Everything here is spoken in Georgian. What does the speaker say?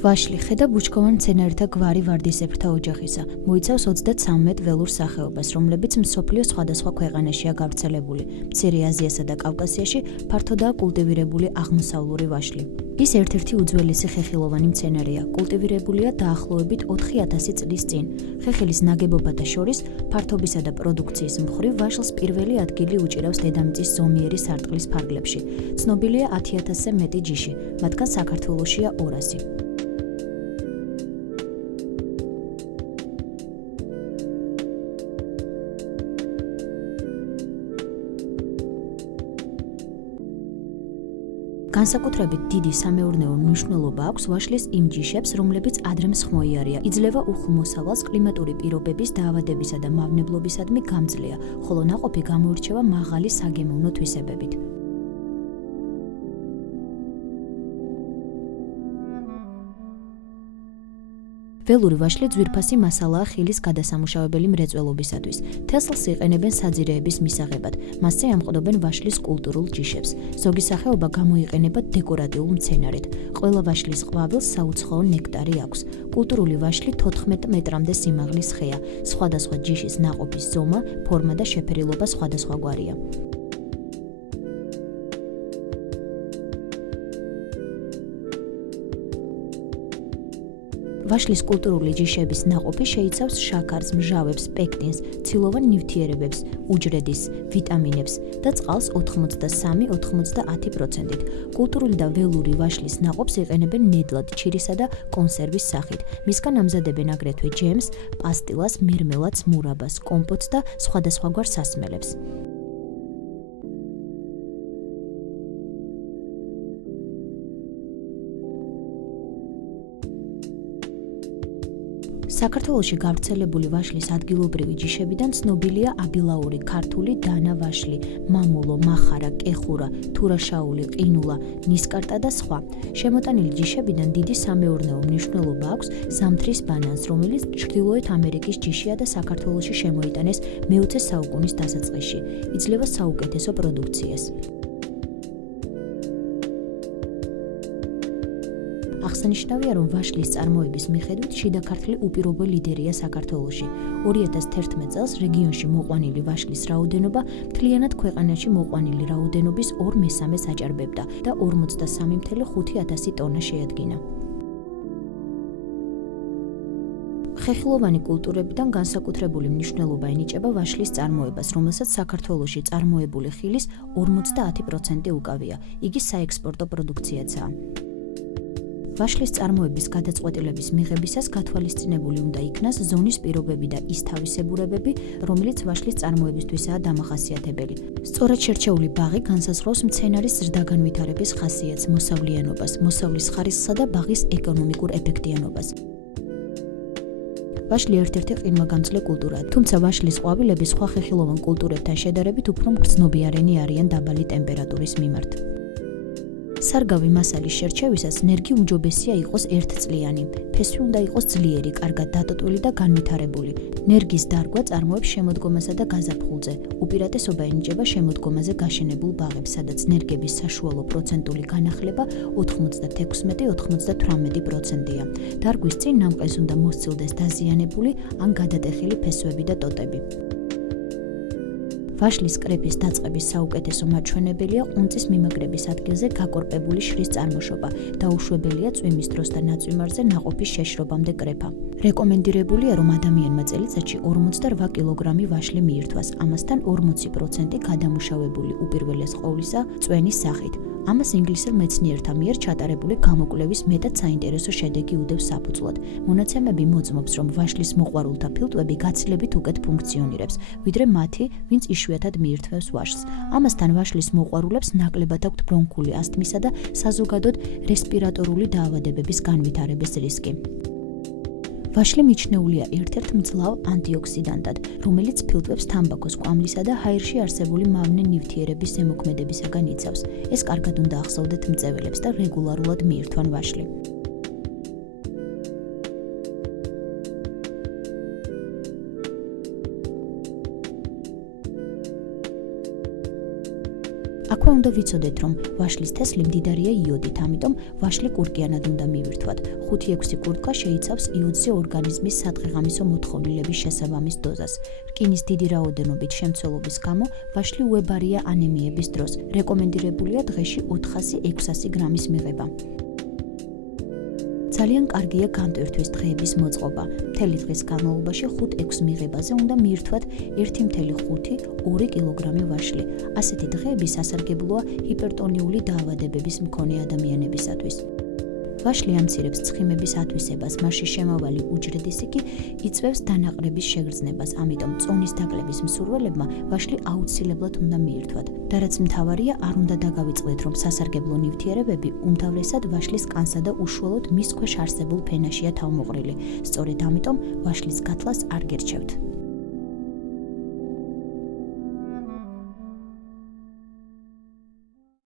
ვაშლი ხედა ბუჩქოვან მცენარეთა გვარი ვარდისებრთა ოჯახისა. მოიცავს 33 ველურ სახეობას, რომლებიც მსოფლიოს სხვადასხვა ქვეყანაშია გავრცელებული. მცირე აზიასა და კავკასიაში ფართოდაა კულტივირებული აღმოსავლური ვაშლი. ის ერთ-ერთი უძველესი ხეხილოვანი მცენარეა. კულტივირებულია დაახლოებით 4000 წლის წინ. ხეხილის ნაგებობათა შორის ფართობისა და პროდუქციის მხრივ ვაშლს პირველი ადგილი უჭირავს დედამიწის ზომიერი სარტყლის ფარგლებში. ცნობილია 10000-ზე მეტი ჯიში, მათგან საქართველოშია 200. განსაკუთრებით დიდი სამეურნეო მნიშვნელობა აქვს ვაშლის იმ ჯიშებს, რომლებიც ადრე მსხმოიარია. იძლევა უხუმოსავალს, კლიმატური პირობების, დაავადებისა და მავნებლობისადმი გამძლეა, ხოლო ნაყოფი გამოირჩევა მაღალი საგემოვნო თვისებებით. ველური ვაშლი ძვირფასი მასალაა ხილის გადასამუშავებელი მრეწველობისათვის. თესლს იყენებენ საძირეების მისაღებად. მასზე ამყობენ ვაშლის კულტურულ ჯიშებს. ზოგი სახეობა გამოიყენება დეკორატიულ მცენარედ. ყველა ვაშლის ყვავილს საუცხოო ნექტარი აქვს. კულტურული ვაშლი 14 მეტრამდე სიმაღლის ხეა. სხვადასხვა ჯიშის ნაყოფის ზომა, ფორმა და შეფერილობა სხვადასხვაგვარია. ვაშლის კულტურული ჯიშების ნაყოფი შეიცავს შაქარს, მჟავებს, პექტინს, ცილოვან ნივთიერებებს, უჯრედის, ვიტამინებს და წყალს 83-90%-ით. კულტურული და ველური ვაშლის ნაყოფს იყენებენ ნედლად, ჩირისა და კონსერვის სახით. მისგან ამზადებენ აგრეთვე ჯემს, პასტილას, მერმელადს, მურაბას, კომპოტს და სხვადასხვაგვარ სასმელებს. საქართველოში გავრცელებული ვაშლის ადგილობრივი ჯიშებიდან ცნობილია აბილაური, ქართული დანა ვაშლი, მამულო, მახარა, კეხურა, თურაშაული, ყინულა, ნისკარტა და სხვა. შემოტანილი ჯიშებიდან დიდი სამეურნეო მნიშვნელობა აქვს ზამთრის ბანანს, რომელიც ჩრდილოეთ ამერიკის ჯიშია და საქართველოში შემოიტანეს მე-20 საუკუნის დასაწყისში. იძლევა საუკეთესო პროდუქციას. აღსანიშნავია, რომ ვაშლის წარმოების მიხედვით შიდა ქართლი უპირობო ლიდერია საქართველოში. 2011 წელს რეგიონში მოყვანილი ვაშლის რაოდენობა მთლიანად ქვეყანაში მოყვანილი რაოდენობის 2/3-ს აჭარბებდა და 43,500 ტონა შეადგინა. ხეხილოვანი კულტურებიდან განსაკუთრებული მნიშვნელობა ენიჭება ვაშლის წარმოებას, რომელსაც საქართველოში წარმოებული ხილის 50% უკავია. იგი საექსპორტო პროდუქციაცაა. ვაშლის წარმოების გადაწყვეტილების მიღებისას გათვალისწინებული უნდა იქნას ზონის პირობები და ის თავისებურებები, რომელიც ვაშლის წარმოებისთვისაა დამახასიათებელი. სწორად შერჩეული ბაღი განსაზღვრავს მცენარის ზრდაგანვითარების ხასიათს, მოსავლიანობას, მოსავლის ხარისხსა და ბაღის ეკონომიკურ ეფექტიანობას. ვაშლი ერთ-ერთი ყინვაგამძლე კულტურაა, თუმცა ვაშლის ყვავილები სხვა ხეხილოვან კულტურებთან შედარებით უფრო მგრძნობიარენი არიან დაბალი ტემპერატურის მიმართ. სარგავი მასალის შერჩევისას ნერგი უმჯობესია იყოს ერთწლიანი. ფესვი უნდა იყოს ძლიერი, კარგად დატოტვილი და განვითარებული. ნერგის დარგვა წარმოებს შემოდგომასა და გაზაფხულზე. უპირატესობა ენიჭება შემოდგომაზე გაშენებულ ბაღებს, სადაც ნერგების საშუალო პროცენტული განახლება 96-98%-ია. დარგვის წინ ნამყენს უნდა მოსცილდეს დაზიანებული ან გადატეხილი ფესვები და ტოტები. ვაშლის კრეფის დაწყების საუკეთესო მაჩვენებელია ყუნწის მიმაგრების ადგილზე გაკორპებული შრის წარმოშობა. დაუშვებელია წვიმის დროს და ნაწვიმარზე ნაყოფის შეშრობამდე კრეფა. რეკომენდირებულია, რომ ადამიანმა წელიწადში 48 კილოგრამი ვაშლი მიირთვას, ამასთან 40% გადამუშავებული უპირველეს ყოვლისა წვენის სახით. ამას ინგლისელ მეცნიერთა მიერ ჩატარებული გამოკვლევის მეტად საინტერესო შედეგი უდევს საფუძვლად. მონაცემები მოწმობს, რომ ვაშლის მოყვარულთა ფილტვები გაცილებით უკეთ ფუნქციონირებს, ვიდრე მათი, ვინც იშვიათად მიირთვევს ვაშლს. ამასთან ვაშლის მოყვარულებს ნაკლებად აქვთ ბრონქული ასთმისა და საზოგადოდ რესპირატორული დაავადებების განვითარების რისკი. ვაშლი მიჩნეულია ერთ-ერთ მძლავრ ანტიოქსიდანტად, რომელიც ფილტვებს თამბაქოს კვამლისა და ჰაერში არსებული მავნე ნივთიერების ზემოქმედებისაგან იცავს. ეს კარგად უნდა ახსოვდეთ მწებელებს და რეგულარულად მიირთვან ვაშლი. აქვე უნდა ვიცოდეთ, რომ ვაშლის თესლი მდიდარია იოდით, ამიტომ ვაშლი კურკიანად უნდა მივირთვათ. 5-6 კურტკა შეიცავს იოდზე ორგანიზმის სადღეღამისო მოთხოვნილების შესაბამის დოზას. რკინის დიდი რაოდენობით შემცველობის გამო ვაშლი უებარია ანემიების დროს. რეკომენდირებულია დღეში 400-600 გრამის მიღება. ძალიან კარგია განტვირთვის დღეების მოწყობა. მთელი დღის განმავლობაში 5-6 მიღებაზე უნდა მიირთვათ 1,5-2 კილოგრამი ვაშლი. ასეთი დღეები სასარგებლოა ჰიპერტონიული დაავადებების მქონე ადამიანებისათვის. ვაშლი ამცირებს ცხიმების ათვისებას, მასში შემავალი უჯრედის იგი იწვევს დანაყრების შეგრძნებას, ამიტომ წონის დაკლების მსურველებმა ვაშლი აუცილებლად უნდა მიირთვათ. და რაც მთავარია, არ უნდა დაგავიწყდეთ, რომ სასარგებლო ნივთიერებები უმთავრესად ვაშლის კანსა და უშუალოდ მის ქვეშ არსებულ ფენაშია თავმოყრილი. სწორედ ამიტომ ვაშლის გათლას არ გერჩევთ.